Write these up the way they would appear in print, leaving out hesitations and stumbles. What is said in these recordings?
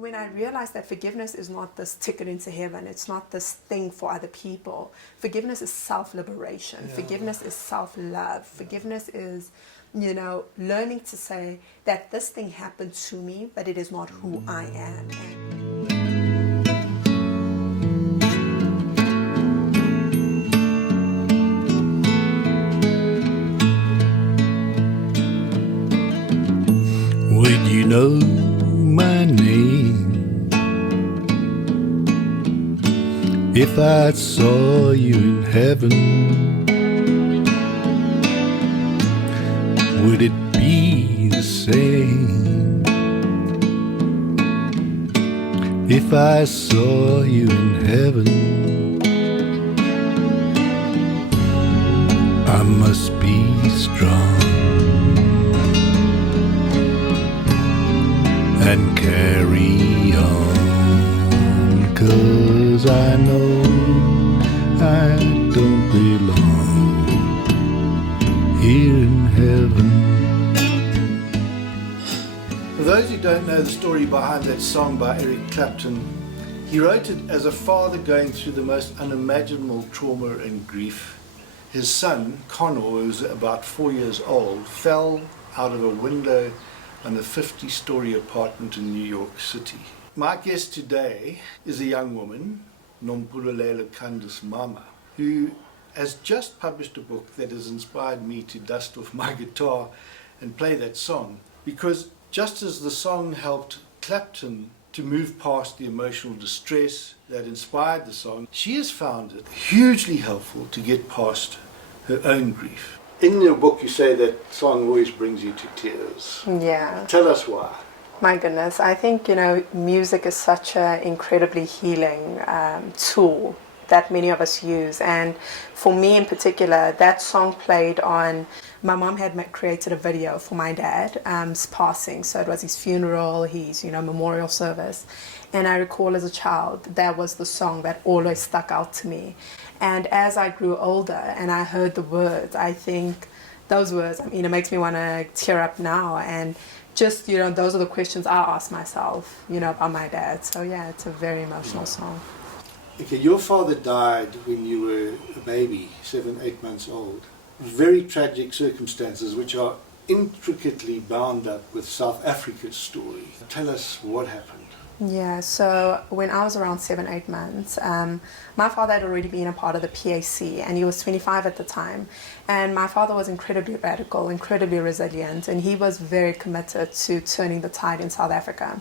When I realized that forgiveness is not this ticket into heaven, it's not this thing for other people. Forgiveness is self-liberation. Yeah. Forgiveness is self-love. Forgiveness is, learning to say that this thing happened to me, but it is not who I am. Would you know my name if I saw you in heaven? Would it be the same if I saw you in heaven? I must be strong and carry on, 'cause I know I don't belong here in heaven. For those who don't know the story behind that song by Eric Clapton, he wrote it as a father going through the most unimaginable trauma and grief. His son, Connor, who was about 4 years old, fell out of a window on a 50-story apartment in New York City. My guest today is a young woman, Nompumelelo Mama, who has just published a book that has inspired me to dust off my guitar and play that song. Because just as the song helped Clapton to move past the emotional distress that inspired the song, she has found it hugely helpful to get past her own grief. In your book you say that song always brings you to tears. Yeah. Tell us why. My goodness, I think, music is such an incredibly healing tool that many of us use. And for me in particular, that song played on, my mom had created a video for my dad's passing. So it was his funeral, his, memorial service. And I recall as a child, that was the song that always stuck out to me. And as I grew older and I heard the words, I think those words, it makes me want to tear up now. And just, those are the questions I ask myself, about my dad. So yeah, it's a very emotional song. Okay, your father died when you were a baby, 7, 8 months old. Very tragic circumstances which are intricately bound up with South Africa's story. Tell us what happened. Yeah, so when I was around 7, 8 months, my father had already been a part of the PAC and he was 25 at the time. And my father was incredibly radical, incredibly resilient, and he was very committed to turning the tide in South Africa.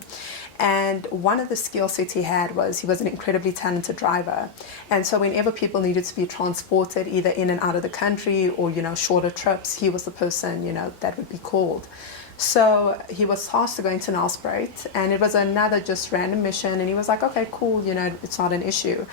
And one of the skill sets he had was he was an incredibly talented driver. And so whenever people needed to be transported either in and out of the country or, shorter trips, he was the person, that would be called. So he was tasked to go into Nelspruit, and it was another just random mission, and he was like, okay, cool, it's not an issue.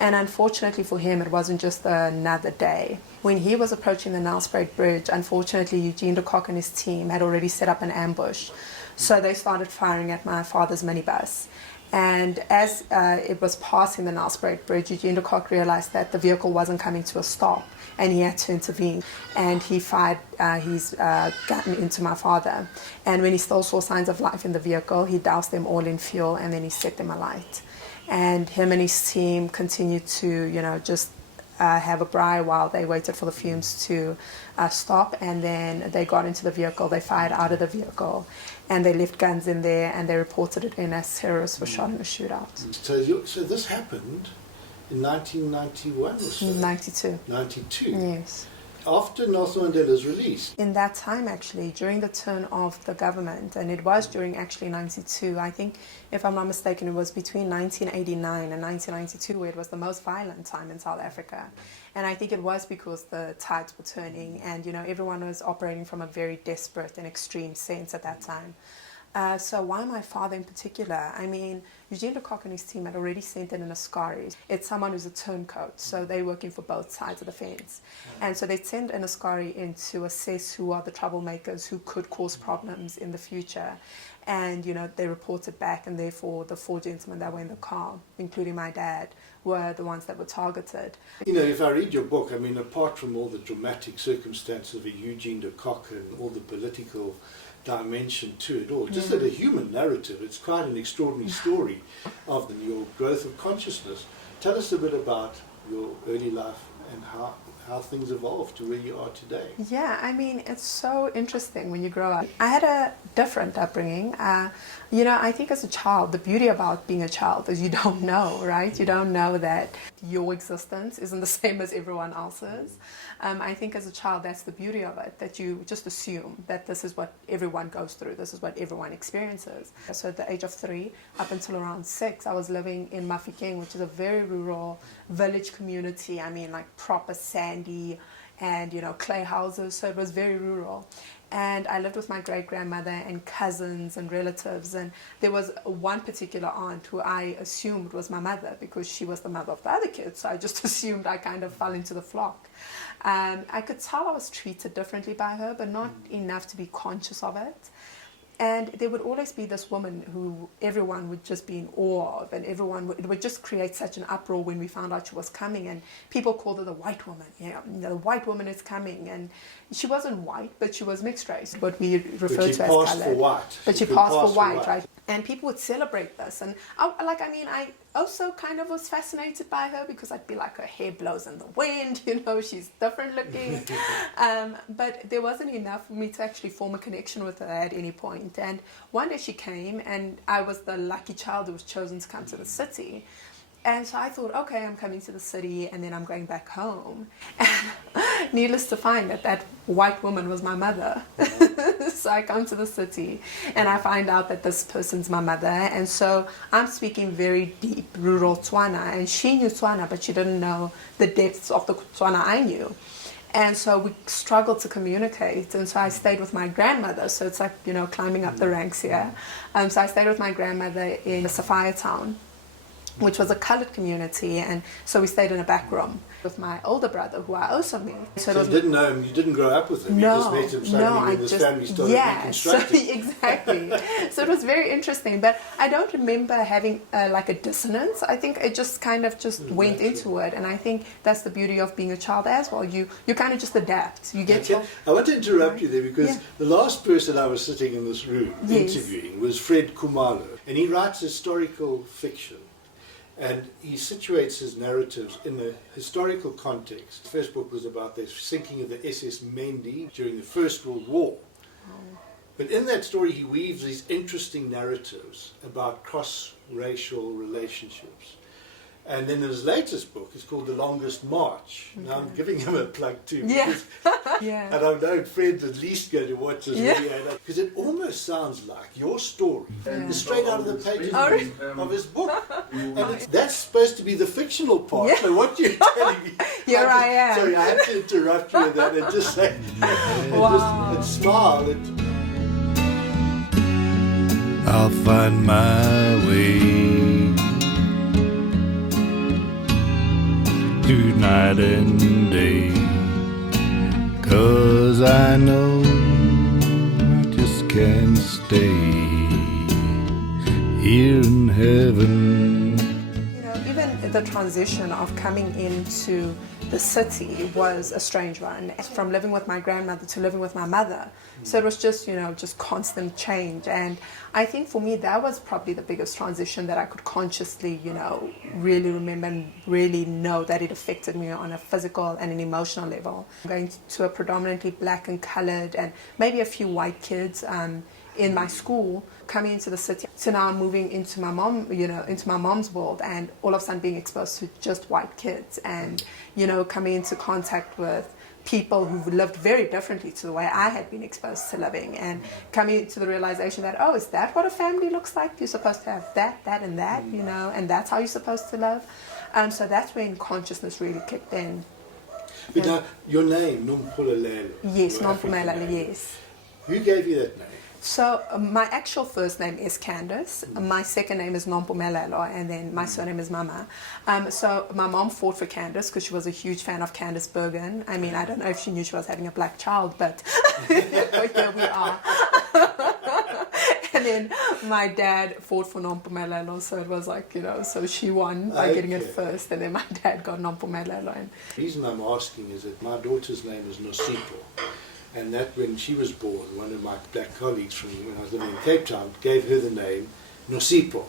And unfortunately for him, it wasn't just another day. When he was approaching the Nelspruit Bridge, unfortunately, Eugene de Kock and his team had already set up an ambush. So they started firing at my father's minibus. And as it was passing the Nelspruit Bridge, Eugene de Kock realized that the vehicle wasn't coming to a stop, and he had to intervene. And he fired his gun into my father. And when he still saw signs of life in the vehicle, he doused them all in fuel, and then he set them alight. And him and his team continued to, just have a braai while they waited for the fumes to stop. And then they got into the vehicle, they fired out of the vehicle, and they left guns in there, and they reported it in as terrorists were shot in a shootout. So this happened in 1991 or so? 92. 92? Yes. After Nelson Mandela's release? In that time, actually, during the turn of the government, and it was during actually 92, I think, if I'm not mistaken, it was between 1989 and 1992 where it was the most violent time in South Africa. And I think it was because the tides were turning and, everyone was operating from a very desperate and extreme sense at that time. So why my father in particular? Eugene de Kock and his team had already sent in an Askari. It's someone who's a turncoat, so they're working for both sides of the fence. And so they send an Askari in to assess who are the troublemakers who could cause problems in the future. And, they reported back, and therefore the 4 gentlemen that were in the car, including my dad, were the ones that were targeted. If I read your book, apart from all the dramatic circumstances of Eugene de Kock and all the political dimension to it all. Just as a human narrative, it's quite an extraordinary story of your growth of consciousness. Tell us a bit about your early life and how things evolved to where you are today. Yeah, I mean, it's so interesting when you grow up. I had a different upbringing. I think as a child, the beauty about being a child is you don't know, right? You don't know that your existence isn't the same as everyone else's. I think as a child, that's the beauty of it, that you just assume that this is what everyone goes through, this is what everyone experiences. So at the age of 3, up until around 6, I was living in Mafikeng, which is a very rural village community. I mean, like proper sandy and, clay houses, so it was very rural. And I lived with my great-grandmother and cousins and relatives, and there was one particular aunt who I assumed was my mother because she was the mother of the other kids, so I just assumed I kind of fell into the flock. I could tell I was treated differently by her, but not enough to be conscious of it. And there would always be this woman who everyone would just be in awe of, and it would just create such an uproar when we found out she was coming, and people called her the white woman. The white woman is coming, and she wasn't white, but she was mixed race, what we refer to as colored. But she passed for white, right? And people would celebrate this, and I also kind of was fascinated by her because I'd be like, her hair blows in the wind, she's different looking. But there wasn't enough for me to actually form a connection with her at any point. And one day she came, and I was the lucky child who was chosen to come to the city. And so I thought, okay, I'm coming to the city and then I'm going back home. And needless to find that white woman was my mother. So I come to the city and I find out that this person's my mother. And so I'm speaking very deep rural Tswana, and she knew Tswana, but she didn't know the depths of the Tswana I knew. And so we struggled to communicate, and so I stayed with my grandmother. So it's like, climbing up the ranks here. So I stayed with my grandmother in Sophiatown, which was a colored community, and so we stayed in a back room with my older brother, who I also met. So you didn't know him, you didn't grow up with him, you just met him suddenly when this family started reconstructing. Exactly. So it was very interesting, but I don't remember having like a dissonance. I think it just kind of went into it, and I think that's the beauty of being a child as well. You kind of just adapt. You get. I want to interrupt you there because the last person I was sitting in this room interviewing was Fred Khumalo, and he writes historical fiction. And he situates his narratives in a historical context. The first book was about the sinking of the SS Mendi during the First World War. But in that story he weaves these interesting narratives about cross-racial relationships. And then his latest book is called The Longest March. Okay. Now I'm giving him a plug too. Because, and I know Fred's at least going to watch this video. Because it almost sounds like your story is straight out of the pages of his book. And that's supposed to be the fictional part. Yeah. So what you're telling me... Here I am. Sorry, I have to interrupt you with that and just say... and smile. I'll find my way through night and day, 'cause I know I just can't stay here in heaven. Even the transition of coming into the city was a strange one, from living with my grandmother to living with my mother. So it was just, just constant change. And I think for me, that was probably the biggest transition that I could consciously, really remember and really know that it affected me on a physical and an emotional level. Going to a predominantly black and colored and maybe a few white kids in my school, coming into the city, to now moving into my mom, into my mom's world, and all of a sudden being exposed to just white kids, and coming into contact with people who lived very differently to the way I had been exposed to living, and coming to the realization that, oh, is that what a family looks like? You're supposed to have that, and that, and that's how you're supposed to live. So that's when consciousness really kicked in. But now, your name, Nompumelelo. Yes, Nompumelelo, yes. Who gave you that name? So my actual first name is Candice. My second name is Nompumelelo, and then my surname is Mama. So my mom fought for Candice because she was a huge fan of Candice Bergen. I mean, I don't know if she knew she was having a black child, but here we are. And then my dad fought for Nompumelelo, so it was like, so she won by getting it first, and then my dad got Nompumelelo. The reason I'm asking is that my daughter's name is Nosito. and that when she was born, one of my black colleagues from when I was living in Cape Town gave her the name Nosipho.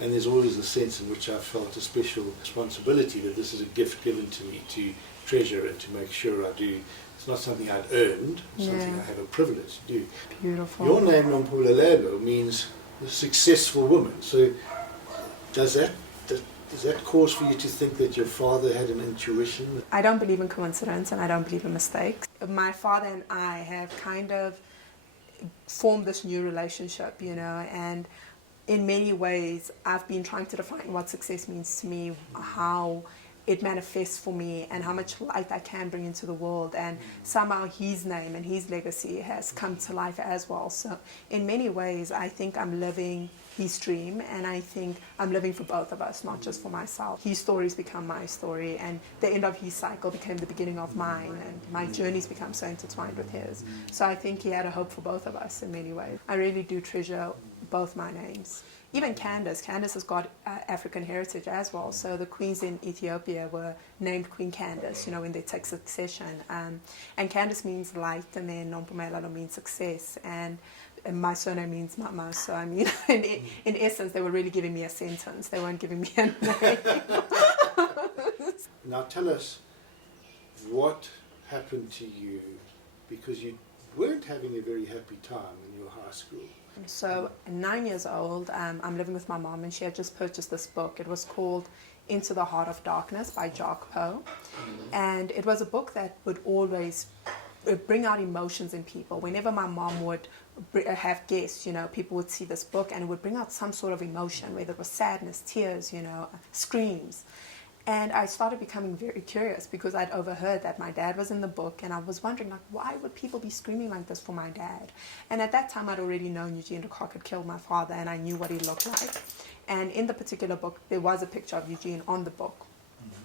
And there's always a sense in which I felt a special responsibility that this is a gift given to me to treasure and to make sure I do. It's not something I'd earned, something I have a privilege to do. Beautiful. Your name, Nompumelelo, means a successful woman. So does that cause for you to think that your father had an intuition? I don't believe in coincidence and I don't believe in mistakes. My father and I have kind of formed this new relationship, you know, and in many ways I've been trying to define what success means to me, how it manifests for me and how much light I can bring into the world, and somehow his name and his legacy has come to life as well. So in many ways I think I'm living his dream, and I think I'm living for both of us, not just for myself. His stories become my story, and the end of his cycle became the beginning of mine, and my journeys become so intertwined with his. So I think he had a hope for both of us in many ways. I really do treasure both my names. Even Candice has got African heritage as well. So the queens in Ethiopia were named Queen Candice, you know, when they take succession. And Candice means light, and then Nompumelelo means success. And my surname means Mama. So I mean, in essence, they were really giving me a sentence. They weren't giving me a name. Now tell us what happened to you, because you weren't having a very happy time in your high school. So 9 years old, I'm living with my mom, and she had just purchased this book. It was called Into the Heart of Darkness by Jacques Pauw. And it was a book that would always bring out emotions in people. Whenever my mom would have guests, you know, people would see this book and it would bring out some sort of emotion, whether it was sadness, tears, you know, screams. And I started becoming very curious because I'd overheard that my dad was in the book, and I was wondering, like, why would people be screaming like this for my dad? And at that time, I'd already known Eugene de Kock had killed my father, and I knew what he looked like. And in the particular book, there was a picture of Eugene on the book.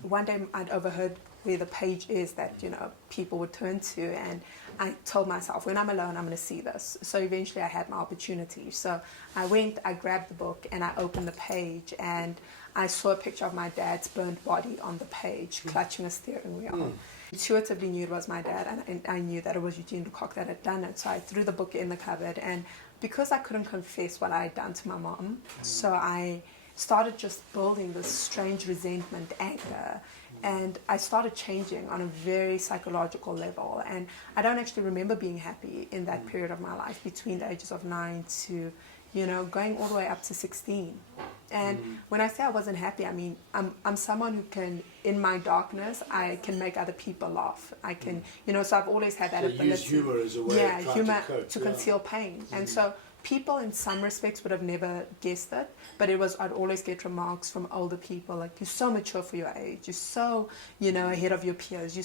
One day, I'd overheard where the page is that, you know, people would turn to, and I told myself, when I'm alone, I'm going to see this. So eventually, I had my opportunity. So I went, I grabbed the book, and I opened the page, and I saw a picture of my dad's burnt body on the page, clutching a steering wheel. Intuitively knew it was my dad, and I knew that it was Eugene de Kock that had done it. So I threw the book in the cupboard, and because I couldn't confess what I had done to my mom, so I started just building this strange resentment, anger, and I started changing on a very psychological level. And I don't actually remember being happy in that period of my life, between the ages of 9 to, you know, going all the way up to 16. And when I say I wasn't happy, I mean, I'm someone who can, in my darkness, I can make other people laugh. I can, you know, so I've always had that ability. Use humor as a way of trying humor to cope. To conceal pain. And so people in some respects would have never guessed it, but I'd always get remarks from older people like, you're so mature for your age, you're so, you know, ahead of your peers,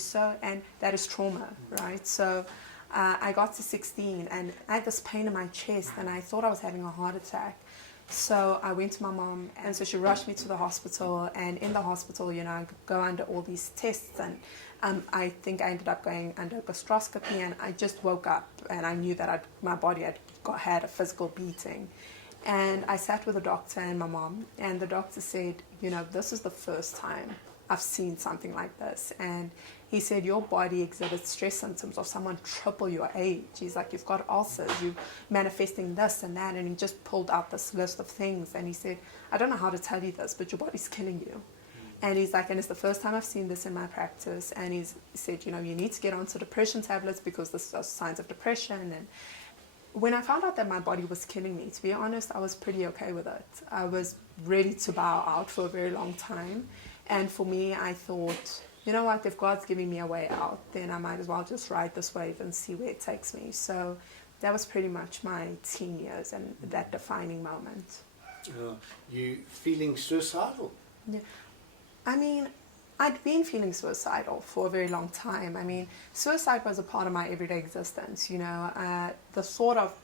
and that is trauma, right? So I got to 16 and I had this pain in my chest and I thought I was having a heart attack. So I went to my mom, and so she rushed me to the hospital, and in the hospital, you know, I go under all these tests, and I think I ended up going under gastroscopy, and I just woke up and I knew that my body had a physical beating. And I sat with the doctor and my mom, and the doctor said, you know, this is the first time I've seen something like this. And he said, your body exhibits stress symptoms of someone triple your age. He's like, you've got ulcers, you're manifesting this and that. And he just pulled out this list of things. And he said, I don't know how to tell you this, but your body's killing you. And he's like, and it's the first time I've seen this in my practice. And he said, you know, you need to get onto depression tablets because this are signs of depression. And when I found out that my body was killing me, to be honest, I was pretty okay with it. I was ready to bow out for a very long time. And for me, I thought, you know what, if God's giving me a way out, then I might as well just ride this wave and see where it takes me. So that was pretty much my teen years and that defining moment. You feeling suicidal? Yeah. I mean, I'd been feeling suicidal for a very long time. I mean, suicide was a part of my everyday existence, you know. The thought of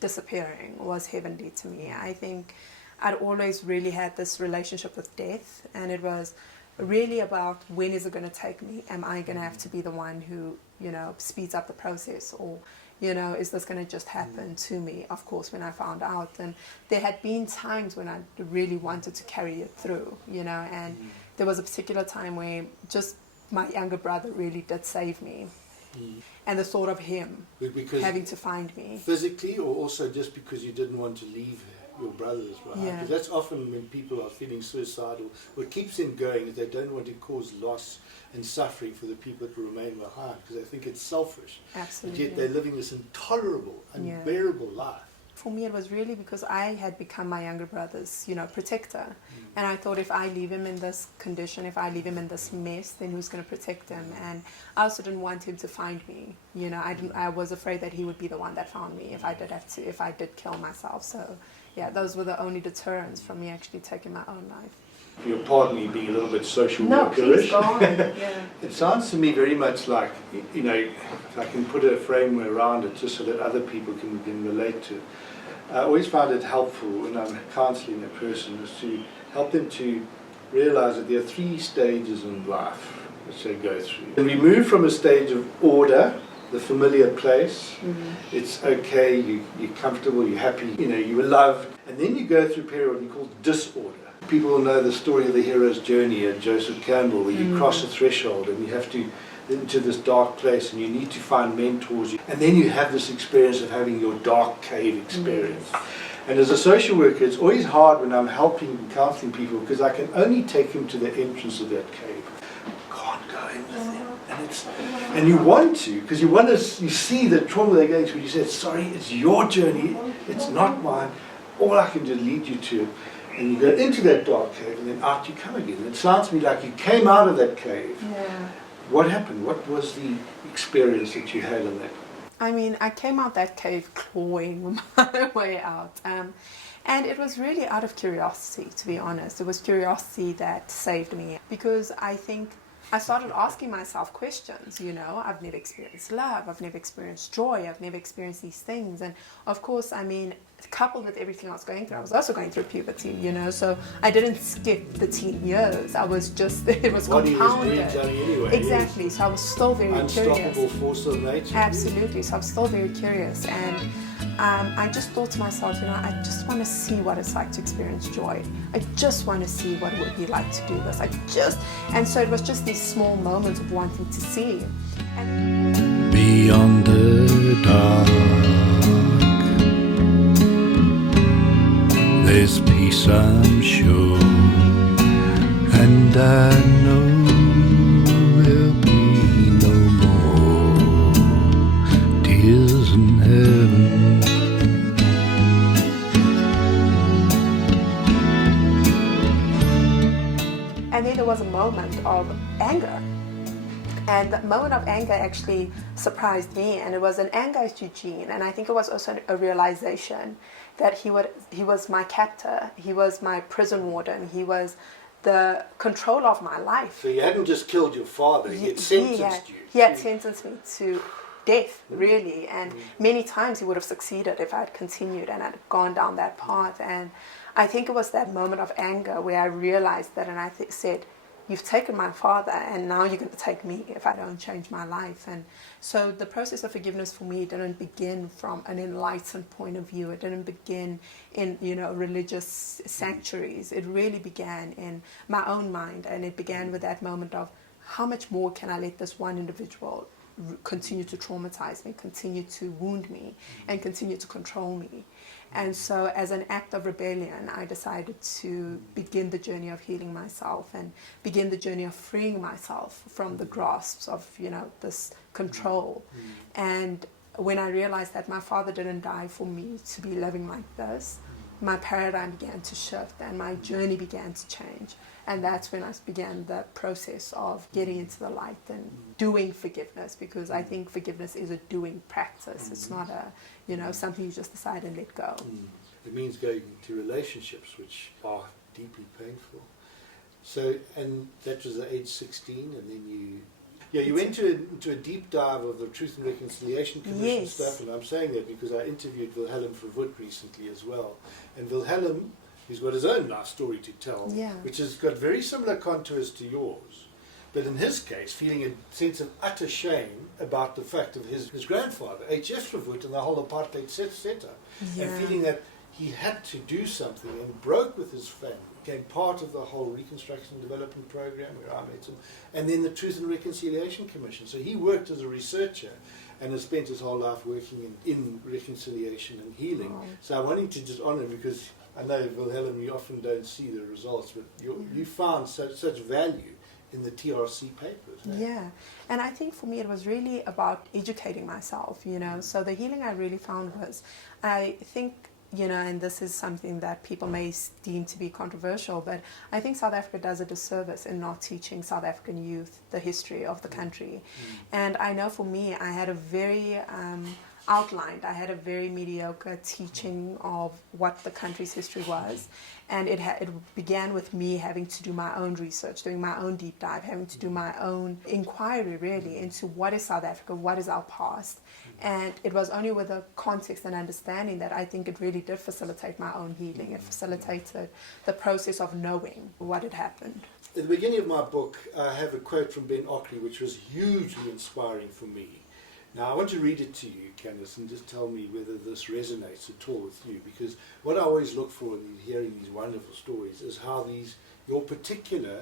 disappearing was heavenly to me. I think I'd always really had this relationship with death, and it was really about, when is it going to take me? Am I going to have to be the one who, you know, speeds up the process, or, you know, is this going to just happen to me? Of course, when I found out, and there had been times when I really wanted to carry it through, you know, and there was a particular time where just my younger brother really did save me. and the thought of him Because having to find me. physically, or also just because you didn't want to leave your brothers, right? Yeah. Because that's often when people are feeling suicidal, what keeps them going is they don't want to cause loss and suffering for the people that remain behind, because they think it's selfish. Absolutely. And yet they're living this intolerable, unbearable life. For me, it was really because I had become my younger brother's, protector. And I thought, if I leave him in this condition, if I leave him in this mess, then who's going to protect him? And I also didn't want him to find me. I was afraid that he would be the one that found me if I did kill myself. So, yeah, those were the only deterrents from me actually taking my own life. You'll pardon me being a little bit social No, workerish. please go on. Yeah. It sounds to me very much like, if I can put a framework around it just so that other people can relate to it. I always find it helpful when I'm counselling a person is to help them to realise that there are 3 stages in life which they go through. And we move from a stage of order, the familiar place. It's okay, you're comfortable, you're happy, you were loved. And then you go through a period we call disorder. People will know the story of the hero's journey at Joseph Campbell, where you cross a threshold and you have to into this dark place and you need to find mentors. And then you have this experience of having your dark cave experience. And as a social worker, it's always hard when I'm helping and counselling people because I can only take them to the entrance of that cave. I can't go in with them. And you want to, because you see the trauma they're going through. You say, sorry, it's your journey, it's not mine. All I can do is lead you to it. And you go into that dark cave and then out you come again. It sounds to me like you came out of that cave. Yeah. What happened? What was the experience that you had in that? I mean, I came out that cave clawing my way out. And it was really out of curiosity, to be honest. It was curiosity that saved me. Because I think I started asking myself questions, I've never experienced love, I've never experienced joy, I've never experienced these things. And of course, coupled with everything I was going through, I was also going through puberty, so I didn't skip the teen years. I was just, it was compounded. Anyway, exactly, so I was still very curious. Unstoppable force of nature. Absolutely, so I'm still very curious. And I just thought to myself, I just want to see what it's like to experience joy. I just want to see what it would be like to do this. And so it was just these small moments of wanting to see. And beyond the dark, there's peace, I'm sure, and I know there'll be no more tears in heaven. And then there was a moment of anger. And that moment of anger actually surprised me. And it was an anger at Eugene. And I think it was also a realization that he was my captor. He was my prison warden. He was the control of my life. So he hadn't just killed your father, he had sentenced you. He had sentenced me to death, really. And many times he would have succeeded if I had continued and had gone down that path. And I think it was that moment of anger where I realized that, and I said, you've taken my father and now you're going to take me if I don't change my life. And so the process of forgiveness for me didn't begin from an enlightened point of view. It didn't begin in religious sanctuaries. It really began in my own mind, and it began with that moment of how much more can I let this one individual continue to traumatize me, continue to wound me, and continue to control me. And so as an act of rebellion, I decided to begin the journey of healing myself and begin the journey of freeing myself from the grasps of, this control. And when I realized that my father didn't die for me to be living like this, my paradigm began to shift and my journey began to change. And that's when I began the process of getting into the light and doing forgiveness, because I think forgiveness is a doing practice. It's not something you just decide and let go. It means going into relationships which are deeply painful. So, and that was at age 16, and then you went into a deep dive of the Truth and Reconciliation Commission stuff, and I'm saying that because I interviewed Wilhelm Verwoerd recently as well. And Wilhelm, he's got his own life story to tell, which has got very similar contours to yours. But in his case, feeling a sense of utter shame about the fact of his grandfather, H.F. Verwoerd, and the whole apartheid setup, and feeling that he had to do something and broke with his family became part of the whole Reconstruction and Development Program where I met him, and then the Truth and Reconciliation Commission. So he worked as a researcher and has spent his whole life working in reconciliation and healing. Oh. So I wanted to just honour him because I know, Wilhelm, you often don't see the results, but you found such value in the TRC papers. Eh? Yeah, and I think for me it was really about educating myself, you know. So the healing I really found was, I think, you know, and this is something that people may deem to be controversial, but I think South Africa does a disservice in not teaching South African youth the history of the country. And I know for me, I had a very outlined, I had a very mediocre teaching of what the country's history was, and it began with me having to do my own research, doing my own deep dive, having to do my own inquiry really into what is South Africa, what is our past. And it was only with the context and understanding that I think it really did facilitate my own healing. It facilitated the process of knowing what had happened. At the beginning of my book, I have a quote from Ben Ockery, which was hugely inspiring for me. Now, I want to read it to you, Candice, and just tell me whether this resonates at all with you, because what I always look for in hearing these wonderful stories is how your particular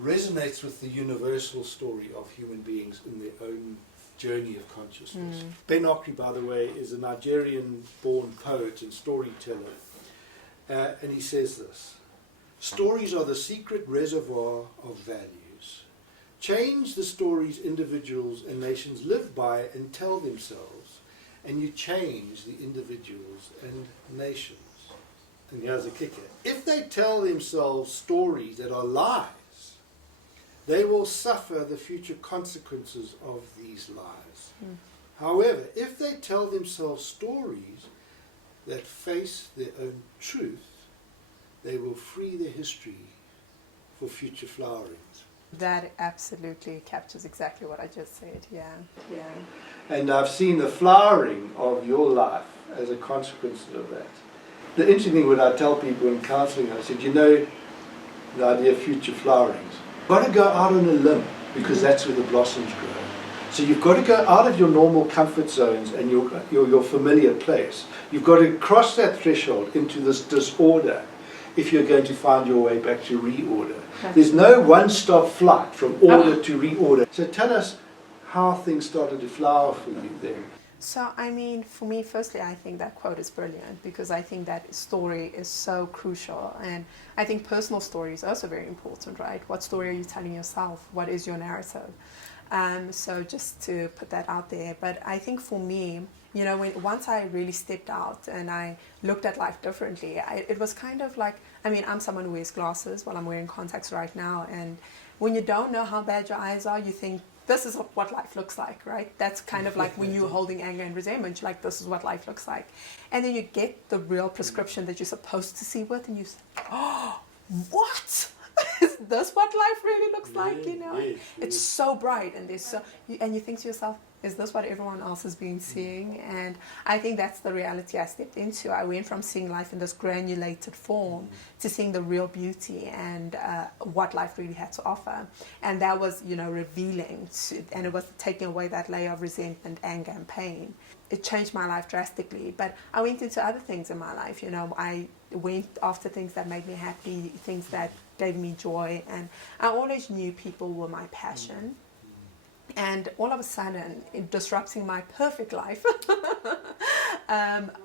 resonates with the universal story of human beings in their own journey of consciousness. Ben Ockery, by the way, is a Nigerian-born poet and storyteller, and he says this: "Stories are the secret reservoir of values. Change the stories individuals and nations live by and tell themselves, and you change the individuals and nations." And here's a kicker: if they tell themselves stories that are lies, they will suffer the future consequences of these lies. However, if they tell themselves stories that face their own truth, they will free their history for future flowerings. That absolutely captures exactly what I just said, yeah. And I've seen the flowering of your life as a consequence of that. The interesting thing when I tell people in counselling, I said, you know, the idea of future flowerings, you've got to go out on a limb because that's where the blossoms grow. So you've got to go out of your normal comfort zones and your familiar place. You've got to cross that threshold into this disorder if you're going to find your way back to reorder. There's no one-stop flight from order to reorder. So tell us how things started to flower for you then. So, I mean, for me, firstly, I think that quote is brilliant because I think that story is so crucial. And I think personal story is also very important, right? What story are you telling yourself? What is your narrative? So just to put that out there. But I think for me, you know, once I really stepped out and I looked at life differently, it was kind of like, I mean, I'm someone who wears glasses while I'm wearing contacts right now. And when you don't know how bad your eyes are, you think, this is what life looks like, right? That's kind of like when you're holding anger and resentment, you're like, this is what life looks like. And then you get the real prescription that you're supposed to see with, and you say, oh, what? Is this what life really looks like, you know? It's so bright, and and you think to yourself, is this what everyone else has been seeing? And I think that's the reality I stepped into. I went from seeing life in this granulated form to seeing the real beauty and what life really had to offer. And that was, you know, revealing, and it was taking away that layer of resentment, anger, and pain. It changed my life drastically. But I went into other things in my life, you know. I went after things that made me happy, things that gave me joy, and I always knew people were my passion. And all of a sudden, disrupting my perfect life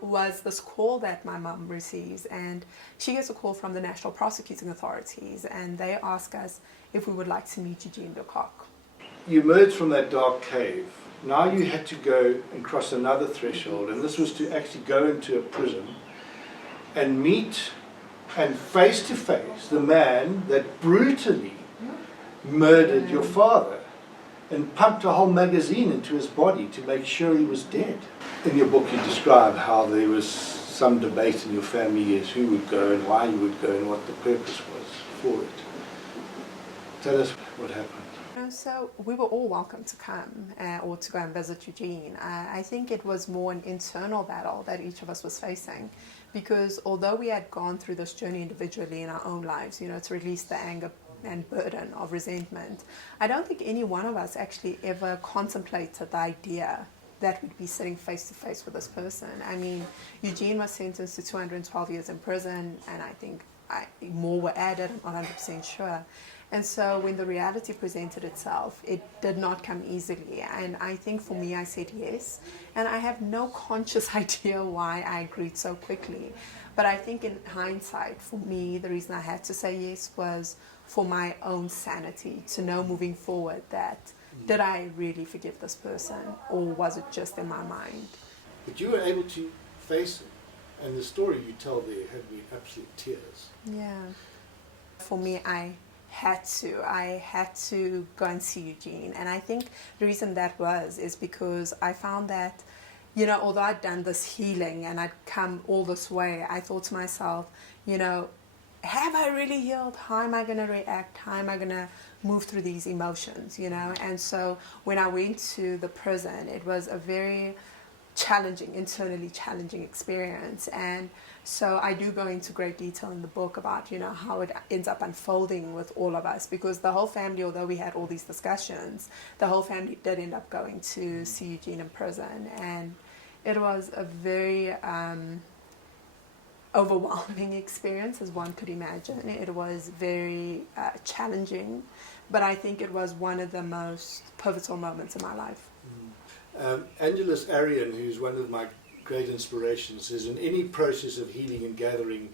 was this call that my mum receives. And she gets a call from the National Prosecuting Authorities, and they ask us if we would like to meet Eugene de Kock. You emerged from that dark cave. Now you had to go and cross another threshold, and this was to actually go into a prison and meet and face to face the man that brutally murdered your father and pumped a whole magazine into his body to make sure he was dead. In your book you describe how there was some debate in your family as who would go and why you would go and what the purpose was for it. Tell us what happened. So we were all welcome to come or to go and visit Eugene. I think it was more an internal battle that each of us was facing, because although we had gone through this journey individually in our own lives, you know, to release the anger and burden of resentment, I don't think any one of us actually ever contemplated the idea that we'd be sitting face to face with this person. I mean, Eugene was sentenced to 212 years in prison, and I think more were added, I'm not 100% sure. And so when the reality presented itself, it did not come easily. And I think for me, I said yes. And I have no conscious idea why I agreed so quickly. But I think in hindsight, for me, the reason I had to say yes was for my own sanity, to know moving forward that did I really forgive this person, or was it just in my mind? But you were able to face it. And the story you tell there had me absolute tears. Yeah. For me, I had to go and see Eugene. And I think the reason that is because I found that, you know, although I'd done this healing and I'd come all this way, I thought to myself, you know, have I really healed? How am I going to react? How am I going to move through these emotions, you know? And so when I went to the prison, it was a very internally challenging experience. And so I do go into great detail in the book about, you know, how it ends up unfolding with all of us, because the whole family, although we had all these discussions, the whole family did end up going to see Eugene in prison. And it was a very overwhelming experience, as one could imagine. It was very challenging, but I think it was one of the most pivotal moments in my life. Angeles Arian, who's one of my great inspirations, says in any process of healing and gathering,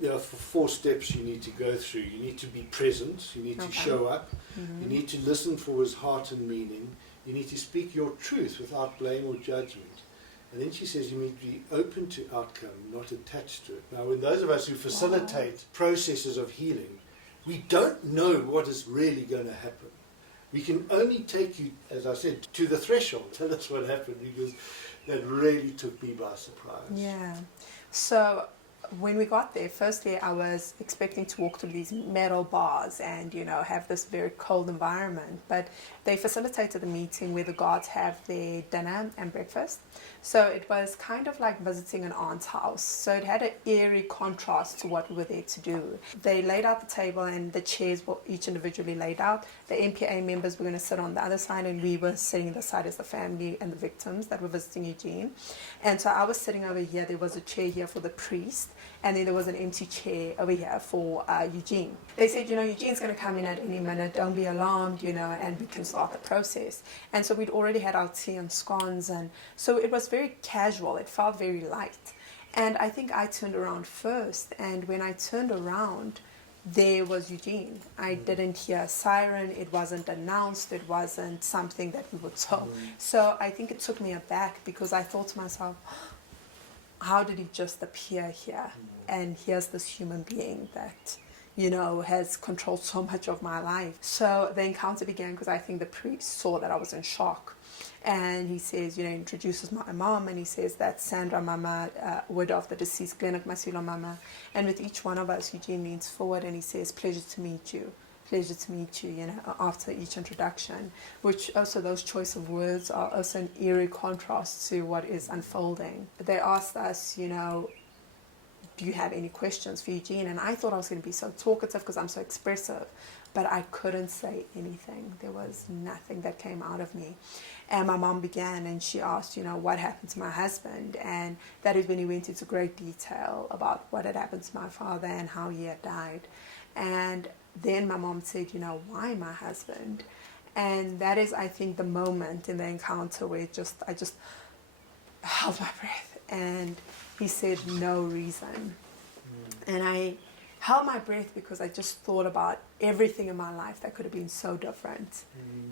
there are 4 steps you need to go through. You need to be present, you need to show up, you need to listen for his heart and meaning, you need to speak your truth without blame or judgment. And then she says you need to be open to outcome, not attached to it. Now, when those of us who facilitate processes of healing, we don't know what is really going to happen. We can only take you, as I said, to the threshold. Tell us what happened, because that really took me by surprise. Yeah. So when we got there, firstly, I was expecting to walk through these metal bars and, you know, have this very cold environment. But they facilitated a meeting where the guards have their dinner and breakfast. So it was kind of like visiting an aunt's house. So it had an eerie contrast to what we were there to do. They laid out the table and the chairs were each individually laid out. The MPA members were going to sit on the other side, and we were sitting the side as the family and the victims that were visiting Eugene. And so I was sitting over here. There was a chair here for the priest, and then there was an empty chair over here for Eugene. They said, you know, Eugene's going to come in at any minute. Don't be alarmed, you know, and we can start the process. And so we'd already had our tea and scones, and so it was very casual. It felt very light. And I think I turned around first, and when I turned around, there was Eugene. I didn't hear a siren. It wasn't announced. It wasn't something that we were told. So I think it took me aback, because I thought to myself, how did he just appear here? And here's this human being that, you know, has controlled so much of my life. So the encounter began because I think the priest saw that I was in shock. And he says, you know, introduces my mom, and he says that Sandra Mama, widow of the deceased Candice Mama. And with each one of us, Eugene leans forward and he says, pleasure to meet you. Pleasure to meet you, you know, after each introduction, which also those choice of words are also an eerie contrast to what is unfolding. They asked us, you know, do you have any questions for Eugene? And I thought I was going to be so talkative because I'm so expressive, but I couldn't say anything. There was nothing that came out of me. And my mom began, and she asked, you know, what happened to my husband? And that is when he went into great detail about what had happened to my father and how he had died. And then my mom said, you know, why my husband? And that is, I think, the moment in the encounter where I just held my breath. And he said, no reason. And I held my breath because I just thought about everything in my life that could have been so different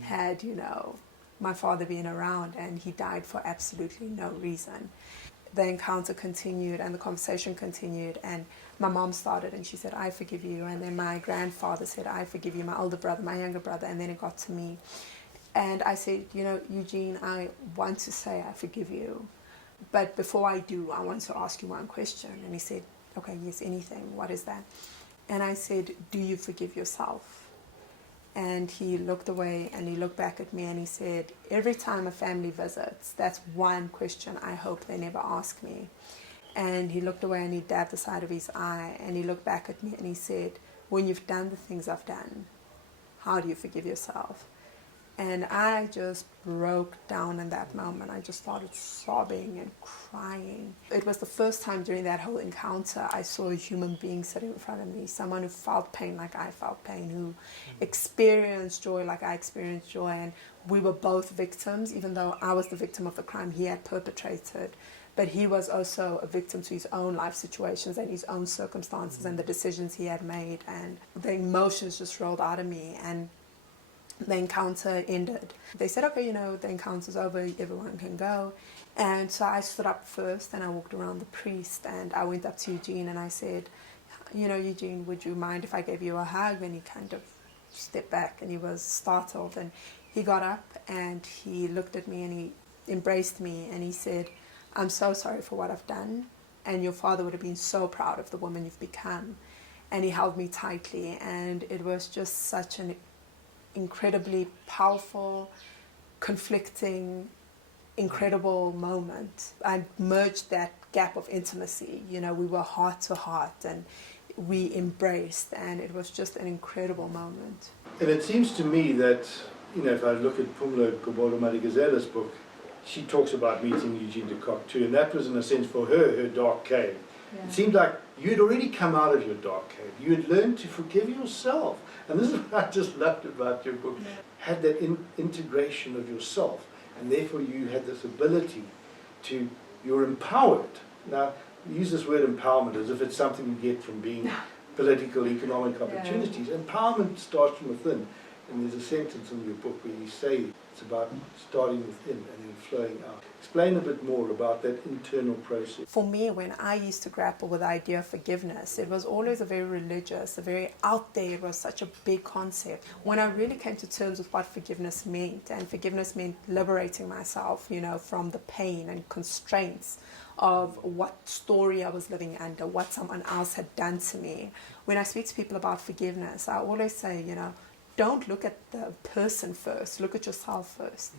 had, you know, my father been around, and he died for absolutely no reason. The encounter continued and the conversation continued, and my mom started and she said, I forgive you. And then my grandfather said, I forgive you, my older brother, my younger brother, and then it got to me. And I said, you know, Eugene, I want to say I forgive you. But before I do, I want to ask you one question. And he said, okay, yes, anything. What is that? And I said, do you forgive yourself? And he looked away and he looked back at me and he said, every time a family visits, that's one question I hope they never ask me. And he looked away and he dabbed the side of his eye and he looked back at me and he said, when you've done the things I've done, how do you forgive yourself? And I just broke down in that moment. I just started sobbing and crying. It was the first time during that whole encounter I saw a human being sitting in front of me, someone who felt pain like I felt pain, who experienced joy like I experienced joy. And we were both victims, even though I was the victim of the crime he had perpetrated. But he was also a victim to his own life situations and his own circumstances and the decisions he had made. And the emotions just rolled out of me. And the encounter ended. They said, okay, the encounter's over, everyone can go. And so I stood up first and I walked around the priest and I went up to Eugene and I said, Eugene, would you mind if I gave you a hug? And he kind of stepped back and he was startled. And he got up and he looked at me and he embraced me and he said, I'm so sorry for what I've done. And your father would have been so proud of the woman you've become. And he held me tightly and it was just such an incredibly powerful, conflicting, incredible moment. I merged that gap of intimacy. We were heart to heart and we embraced, and it was just an incredible moment. And it seems to me that, if I look at Pumla Gobodo-Madikizela's book, she talks about meeting Eugene de Kock too, and that was in a sense for her dark cave. Yeah. It seemed like you'd already come out of your dark cave. You had learned to forgive yourself. And this is what I just loved about your book. Yeah. Had that integration of yourself. And therefore you had this ability to, you're empowered. Now, use this word empowerment as if it's something you get from being political, economic opportunities. Yeah. Empowerment starts from within. And there's a sentence in your book where you say it's about starting within and then flowing out. Explain a bit more about that internal process. For me, when I used to grapple with the idea of forgiveness, it was always a very religious, a very out there, it was such a big concept. When I really came to terms with what forgiveness meant, and forgiveness meant liberating myself, from the pain and constraints of what story I was living under, what someone else had done to me. When I speak to people about forgiveness, I always say, don't look at the person first, look at yourself first.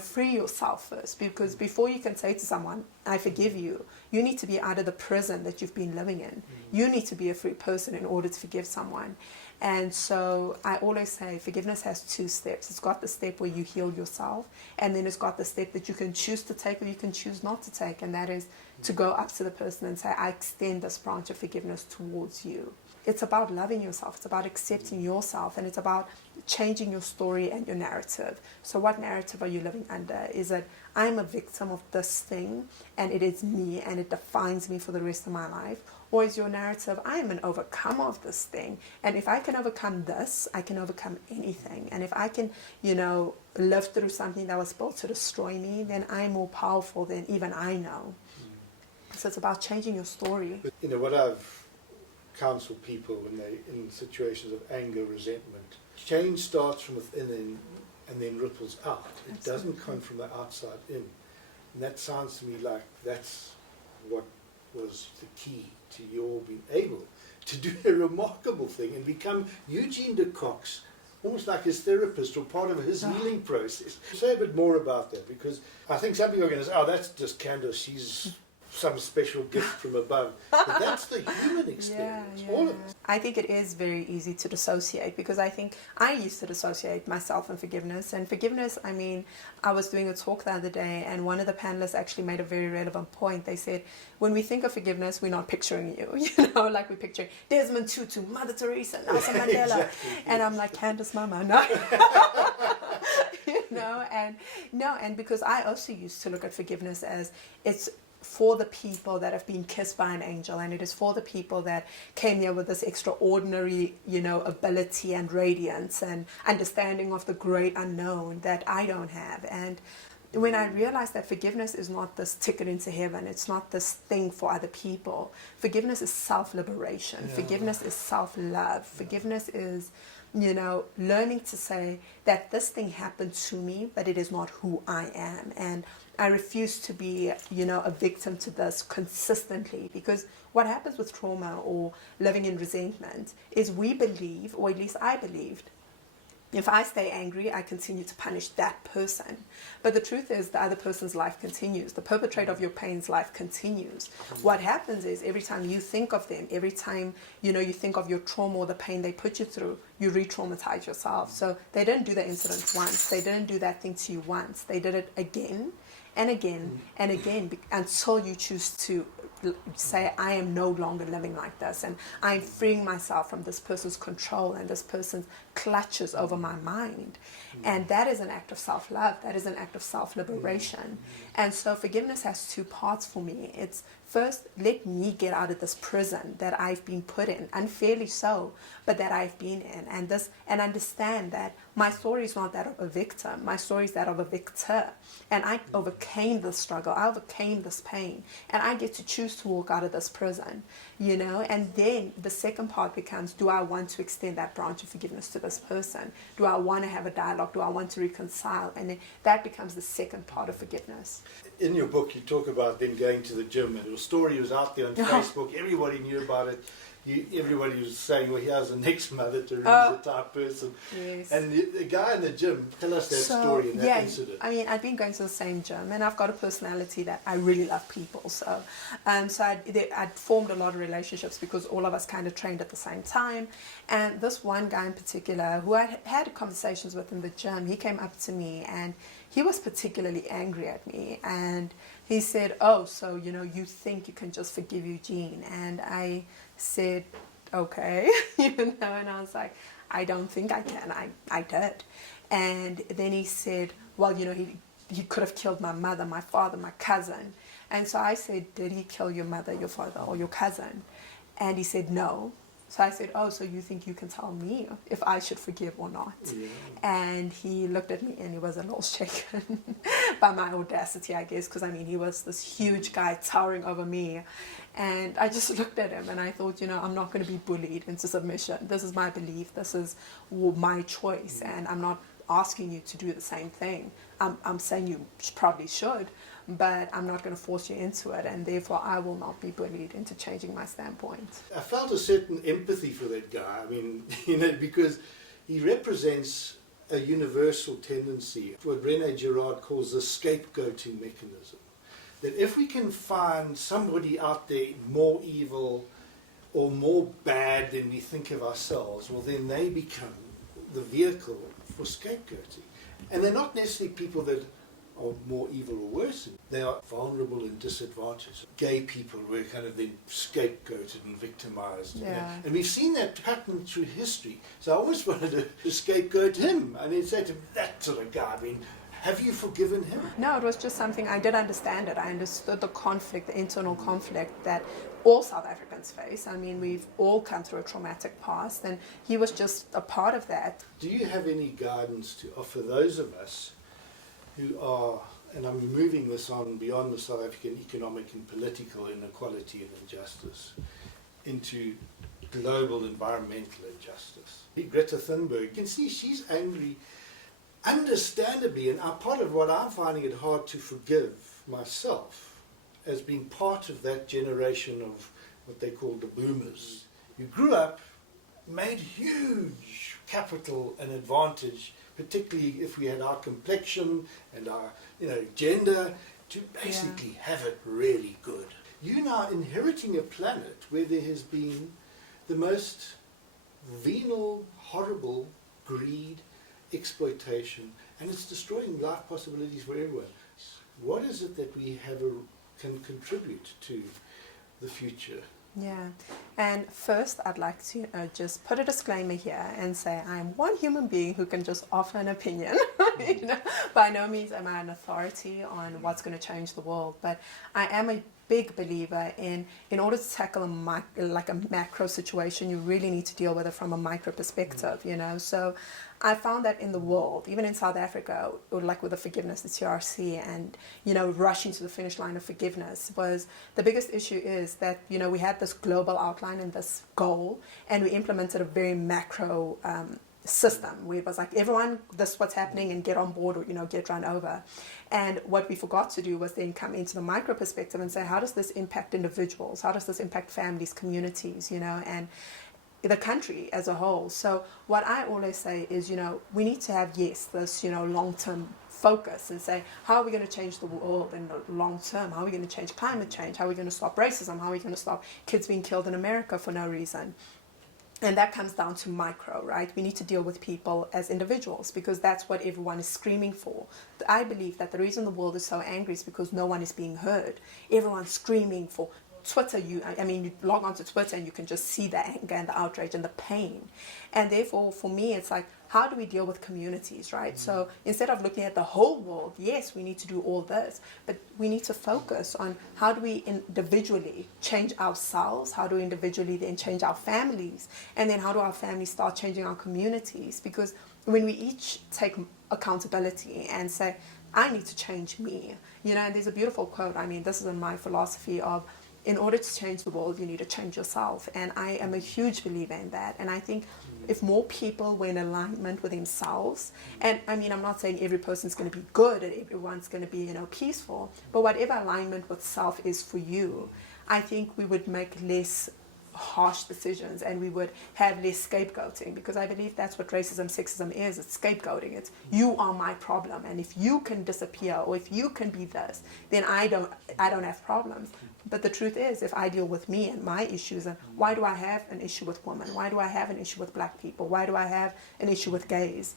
Free yourself first, because before you can say to someone, I forgive you, you need to be out of the prison that you've been living in. You need to be a free person in order to forgive someone. And so I always say forgiveness has two steps. It's got the step where you heal yourself, and then it's got the step that you can choose to take or you can choose not to take, and that is to go up to the person and say, I extend this branch of forgiveness towards you. It's about loving yourself, it's about accepting yourself, and it's about changing your story and your narrative. So what narrative are you living under? Is it, I'm a victim of this thing, and it is me, and it defines me for the rest of my life? Or is your narrative, I am an overcomer of this thing, and if I can overcome this, I can overcome anything. And if I can, live through something that was built to destroy me, then I'm more powerful than even I know. So it's about changing your story. But, what I've counsel people when they're in situations of anger, resentment. Change starts from within and then ripples out. It doesn't come from the outside in. And that sounds to me like that's what was the key to your being able to do a remarkable thing and become Eugene de Kock's, almost like his therapist or part of his healing process. Say a bit more about that, because I think some people are going to say, oh, that's just Candice, she's some special gift from above. But that's the human experience, all of it. I think it is very easy to dissociate, because I think I used to dissociate myself and forgiveness. And forgiveness, I was doing a talk the other day, and one of the panelists actually made a very relevant point. They said, when we think of forgiveness, we're not picturing you, like we're picturing Desmond Tutu, Mother Teresa, Nelson Mandela. Exactly. And I'm like, Candice Mama, no. And because I also used to look at forgiveness as it's for the people that have been kissed by an angel, and it is for the people that came here with this extraordinary, ability and radiance and understanding of the great unknown that I don't have. And when I realized that forgiveness is not this ticket into heaven, it's not this thing for other people. Forgiveness is self-liberation. Yeah. Forgiveness is self-love. Forgiveness is, learning to say that this thing happened to me, but it is not who I am. And I refuse to be, a victim to this consistently, because what happens with trauma or living in resentment is we believe, or at least I believed, If I stay angry, I continue to punish that person. But the truth is the other person's life continues. The perpetrator of your pain's life continues. What happens is every time you think of them, every time, you think of your trauma or the pain they put you through, you re-traumatize yourself. So they didn't do the incident once. They didn't do that thing to you once. They did it again and again and again until you choose to say, I am no longer living like this, and I'm freeing myself from this person's control and this person's clutches over my mind. And that is an act of self-love. That is an act of self-liberation. And so forgiveness has two parts for me. It's first, let me get out of this prison that I've been put in, unfairly so, but that I've been in, and understand that my story is not that of a victim. My story is that of a victor. And I overcame the struggle. I overcame this pain. And I get to choose to walk out of this prison, And then the second part becomes, do I want to extend that branch of forgiveness to this person? Do I want to have a dialogue? Do I want to reconcile? And then that becomes the second part of forgiveness. In your book, you talk about them going to the gym, and your story was out there on Facebook. Everybody knew about it. Everybody was saying, well, here's the next Mother Teresa type person. Yes. And the guy in the gym, tell us that story and that incident. I mean, I've been going to the same gym, and I've got a personality that I really love people. So I'd formed a lot of relationships because all of us kind of trained at the same time. And this one guy in particular, who I had conversations with in the gym, he came up to me, and he was particularly angry at me. And he said, oh, so, you think you can just forgive Eugene? And I said, okay, and I was like, I don't think I can. I did. And then he said, well, he could have killed my mother, my father, my cousin. And so I said, did he kill your mother, your father, or your cousin? And he said, no. So I said, oh, so you think you can tell me if I should forgive or not? Yeah. And he looked at me, and he was a little shaken by my audacity, I guess, because, he was this huge guy towering over me. And I just looked at him, and I thought, I'm not going to be bullied into submission. This is my belief. This is my choice, and I'm not asking you to do the same thing. I'm saying you probably should, but I'm not going to force you into it, and therefore I will not be bullied into changing my standpoint. I felt a certain empathy for that guy. Because he represents a universal tendency, what René Girard calls the scapegoating mechanism. That if we can find somebody out there more evil or more bad than we think of ourselves, well, then they become the vehicle for scapegoating. And they're not necessarily people that are more evil or worse. They are vulnerable and disadvantaged. Gay people were kind of then scapegoated and victimized. Yeah. And we've seen that pattern through history. So I almost wanted to scapegoat him. Say to him, that sort of guy, have you forgiven him? No, it was just something, I did understand it. I understood the conflict, the internal conflict that all South Africans face. We've all come through a traumatic past, and he was just a part of that. Do you have any guidance to offer those of us who are, and I'm moving this on beyond the South African economic and political inequality and injustice, into global environmental injustice? Greta Thunberg, you can see she's angry, understandably, and part of what I'm finding it hard to forgive myself as being part of that generation of what they call the boomers. You grew up, made huge capital and advantage, particularly if we had our complexion and our gender, to basically have it really good. You're now inheriting a planet where there has been the most venal, horrible greed, exploitation, and it's destroying life possibilities for everyone. What is it that we can contribute to the future? Yeah, and first I'd like to just put a disclaimer here and say I'm one human being who can just offer an opinion. By no means am I an authority on what's going to change the world, but I am a big believer in order to tackle a macro situation, you really need to deal with it from a micro perspective, So I found that in the world, even in South Africa, like with the forgiveness, the TRC, and, rushing to the finish line of forgiveness was the biggest issue is that, we had this global outline and this goal, and we implemented a very macro system where it was like, everyone, this is what's happening, and get on board or, get run over. And what we forgot to do was then come into the micro perspective and say, how does this impact individuals? How does this impact families, communities, And the country as a whole. So what I always say is, we need to have, yes, this, long-term focus and say, how are we going to change the world in the long term? How are we going to change climate change? How are we going to stop racism? How are we going to stop kids being killed in America for no reason? And that comes down to micro, right? We need to deal with people as individuals because that's what everyone is screaming for. I believe that the reason the world is so angry is because no one is being heard. Everyone's screaming for Twitter. You log onto Twitter and you can just see the anger and the outrage and the pain. And therefore, for me, it's like, how do we deal with communities, right? So instead of looking at the whole world, yes, we need to do all this, but we need to focus on how do we individually change ourselves, how do we individually then change our families, and then how do our families start changing our communities? Because when we each take accountability and say, I need to change me, and there's a beautiful quote, this is in my philosophy of, in order to change the world, you need to change yourself. And I am a huge believer in that. And I think if more people were in alignment with themselves, and I'm not saying every person's going to be good and everyone's going to be, peaceful, but whatever alignment with self is for you, I think we would make less harsh decisions and we would have less scapegoating, because I believe that's what racism, sexism is. It's scapegoating. It's, you are my problem, and if you can disappear or if you can be this, then I don't have problems. But the truth is, if I deal with me and my issues, and why do I have an issue with women? Why do I have an issue with black people? Why do I have an issue with gays?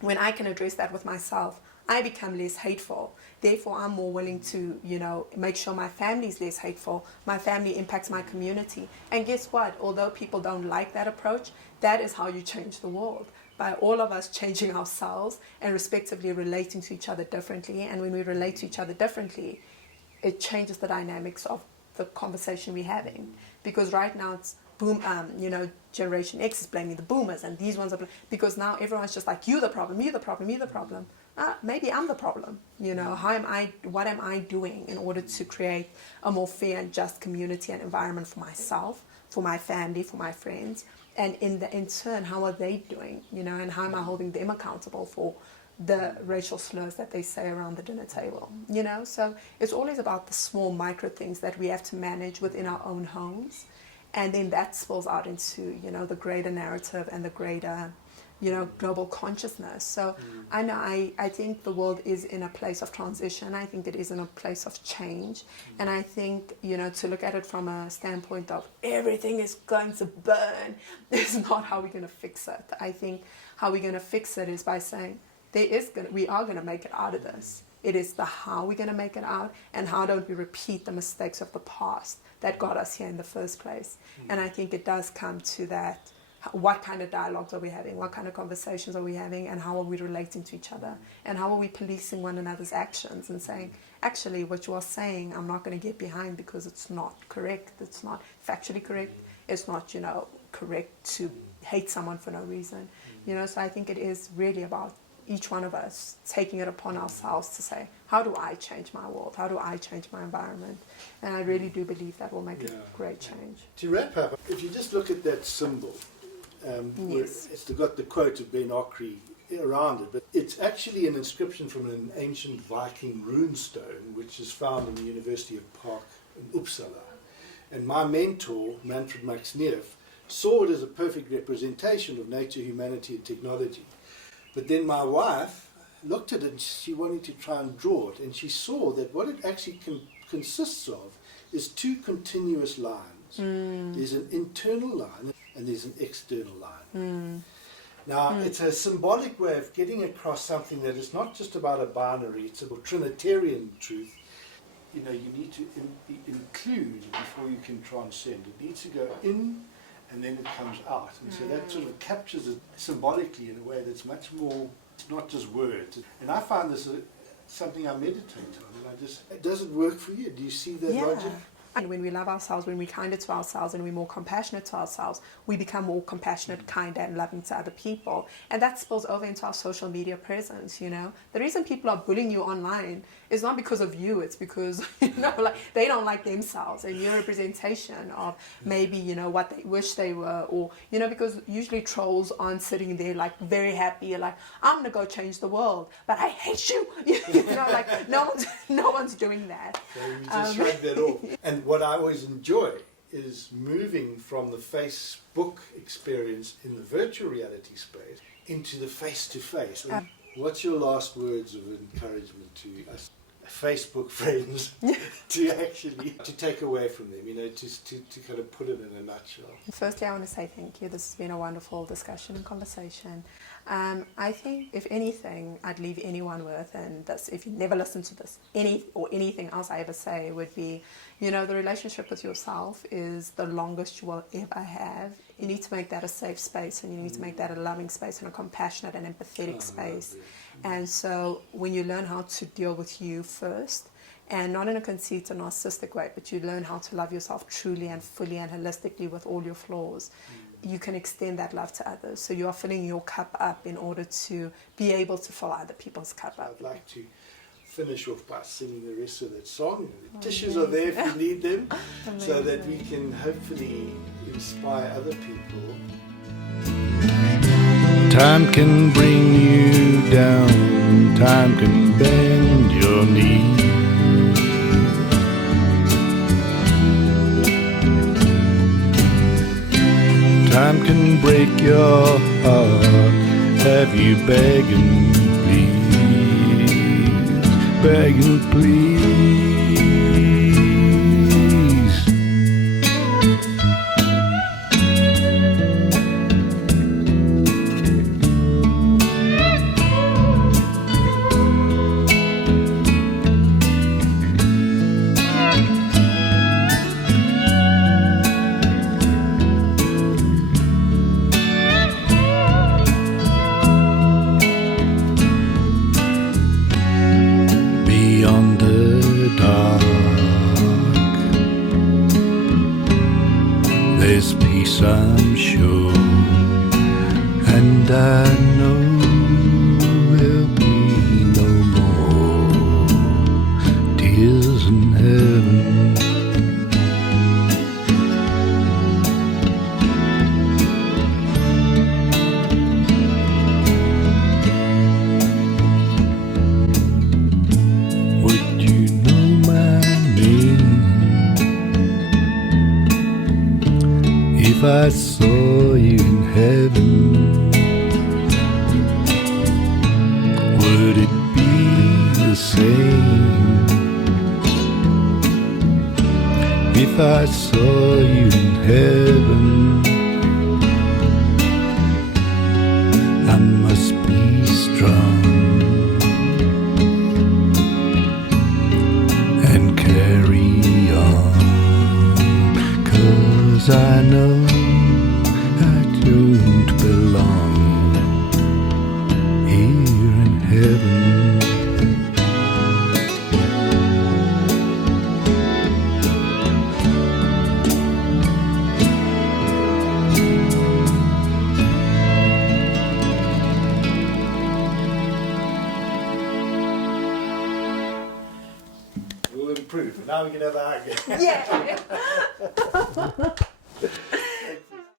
When I can address that with myself, I become less hateful. Therefore, I'm more willing to, make sure my family is less hateful. My family impacts my community. And guess what? Although people don't like that approach, that is how you change the world. By all of us changing ourselves and respectively relating to each other differently. And when we relate to each other differently, it changes the dynamics of the conversation we're having. Because right now it's Generation X is blaming the boomers, and these ones are because now everyone's just like, you the problem, you the problem, you the problem. Maybe I'm the problem. What am I doing in order to create a more fair and just community and environment for myself, for my family, for my friends, and in turn, how are they doing? And how am I holding them accountable for the racial slurs that they say around the dinner table? So it's always about the small micro things that we have to manage within our own homes. And then that spills out into, the greater narrative and the greater, global consciousness. So I think the world is in a place of transition. I think it is in a place of change. And I think, to look at it from a standpoint of everything is going to burn is not how we're going to fix it. I think how we're going to fix it is by saying we are going to make it out of this. It is the how we're going to make it out, and how don't we repeat the mistakes of the past that got us here in the first place. And I think it does come to that. What kind of dialogues are we having? What kind of conversations are we having? And how are we relating to each other? And how are we policing one another's actions and saying, actually, what you are saying, I'm not going to get behind because it's not correct. It's not factually correct. It's not, correct to hate someone for no reason. So I think it is really about each one of us taking it upon ourselves to say, how do I change my world? How do I change my environment? And I really do believe that will make a great change. To wrap up, if you just look at that symbol, Yes. It's got the quote of Ben Okri around it, but it's actually an inscription from an ancient Viking runestone, which is found in the University of Park in Uppsala. And my mentor, Manfred Max Neef, saw it as a perfect representation of nature, humanity, and technology. But then my wife looked at it and she wanted to try and draw it, and she saw that what it actually consists of is two continuous lines. There's an internal line and there's an external line. Now, it's a symbolic way of getting across something that is not just about a binary, it's a Trinitarian truth. You need to include before you can transcend. It needs to go in and then it comes out. And so that sort of captures it symbolically in a way that's much more, it's not just words. And I find this something I meditate on. And does it work for you? Do you see that logic? And when we love ourselves, when we're kinder to ourselves and we're more compassionate to ourselves, we become more compassionate, kinder and loving to other people. And that spills over into our social media presence, The reason people are bullying you online is not because of you, it's because, they don't like themselves and you're a representation of maybe, what they wish they were, or, because usually trolls aren't sitting there very happy, I'm going to go change the world, but I hate you. No one's doing that. So you just shrug that off. And what I always enjoy is moving from the Facebook experience in the virtual reality space into the face-to-face. What's your last words of encouragement to us Facebook friends to take away from them, to kind of put it in a nutshell? Firstly, I want to say thank you. This has been a wonderful discussion and conversation. I think, if anything, I'd leave anyone with, and this, if you never listen to this, anything else I ever say would be, the relationship with yourself is the longest you will ever have. You need to make that a safe space, and you need to make that a loving space and a compassionate and empathetic space. And so when you learn how to deal with you first, and not in a conceited or narcissistic way, but you learn how to love yourself truly and fully and holistically with all your flaws, you can extend that love to others. So you are filling your cup up in order to be able to fill other people's cup up. I'd like to finish off by singing the rest of that song. The tissues are there if you need them, so that we can hopefully inspire other people. Time can bring you down, time can bend your knee. Time can break your heart, have you begging please, begging please. There's peace, I'm sure, and I know there'll be no more tears in heaven. Would you know my name if I saw you in heaven? Would it be the same if I saw you in heaven? I must be strong and carry on, 'cause I know I don't belong here in heaven. We'll improve. Now we can have a hug. Yeah.